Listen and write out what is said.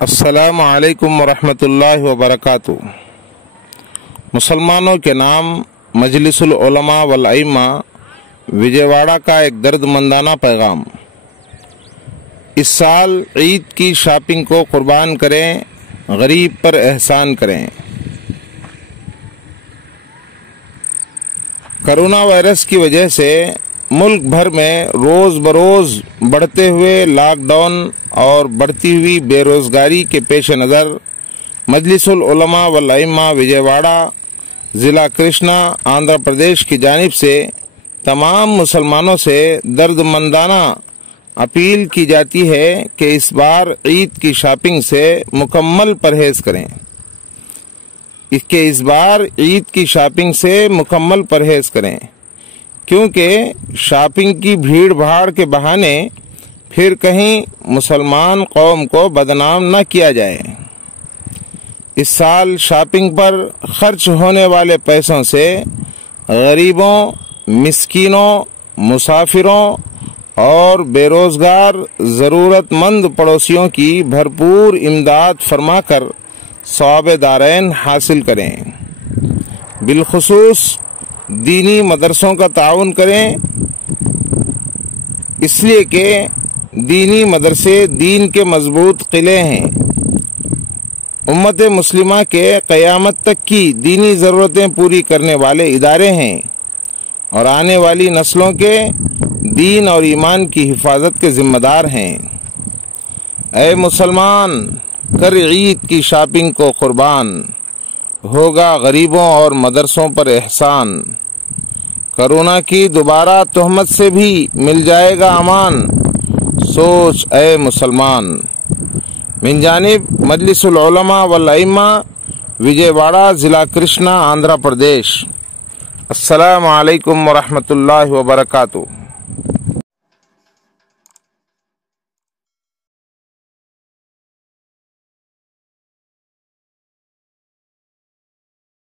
السلام علیکم ورحمۃ اللہ وبرکاتہ۔ مسلمانوں کے نام مجلس العلماء والائمہ وجے واڑہ کا ایک درد مندانہ پیغام۔ اس سال عید کی شاپنگ کو قربان کریں، غریب پر احسان کریں۔ کرونا وائرس کی وجہ سے ملک بھر میں روز بروز بڑھتے ہوئے لاک ڈاؤن اور بڑھتی ہوئی بے روزگاری کے پیش نظر مجلس العلماء والائمہ وجے واڑہ ضلع کرشنا آندھرا پردیش کی جانب سے تمام مسلمانوں سے درد مندانہ اپیل کی جاتی ہے کہ اس بار عید کی شاپنگ سے مکمل پرہیز کریں۔ اس بار عید کی شاپنگ سے مکمل پرہیز کریں، کیونکہ شاپنگ کی بھیڑ بھاڑ کے بہانے پھر کہیں مسلمان قوم کو بدنام نہ کیا جائے۔ اس سال شاپنگ پر خرچ ہونے والے پیسوں سے غریبوں، مسکینوں، مسافروں اور بے روزگار ضرورت مند پڑوسیوں کی بھرپور امداد فرما کر ثواب دارین حاصل کریں۔ بالخصوص دینی مدرسوں کا تعاون کریں، اس لیے کہ دینی مدرسے دین کے مضبوط قلعے ہیں، امت مسلمہ کے قیامت تک کی دینی ضرورتیں پوری کرنے والے ادارے ہیں اور آنے والی نسلوں کے دین اور ایمان کی حفاظت کے ذمہ دار ہیں۔ اے مسلمان، کر عید کی شاپنگ کو قربان، ہوگا غریبوں اور مدرسوں پر احسان۔ کرونا کی دوبارہ تہمت سے بھی مل جائے گا امان، سوچ اے مسلمان۔ من جانب مجلس العلماء والائمہ وجے واڑہ ضلع کرشنا آندھرا پردیش۔ السلام علیکم ورحمۃ اللہ وبرکاتہ۔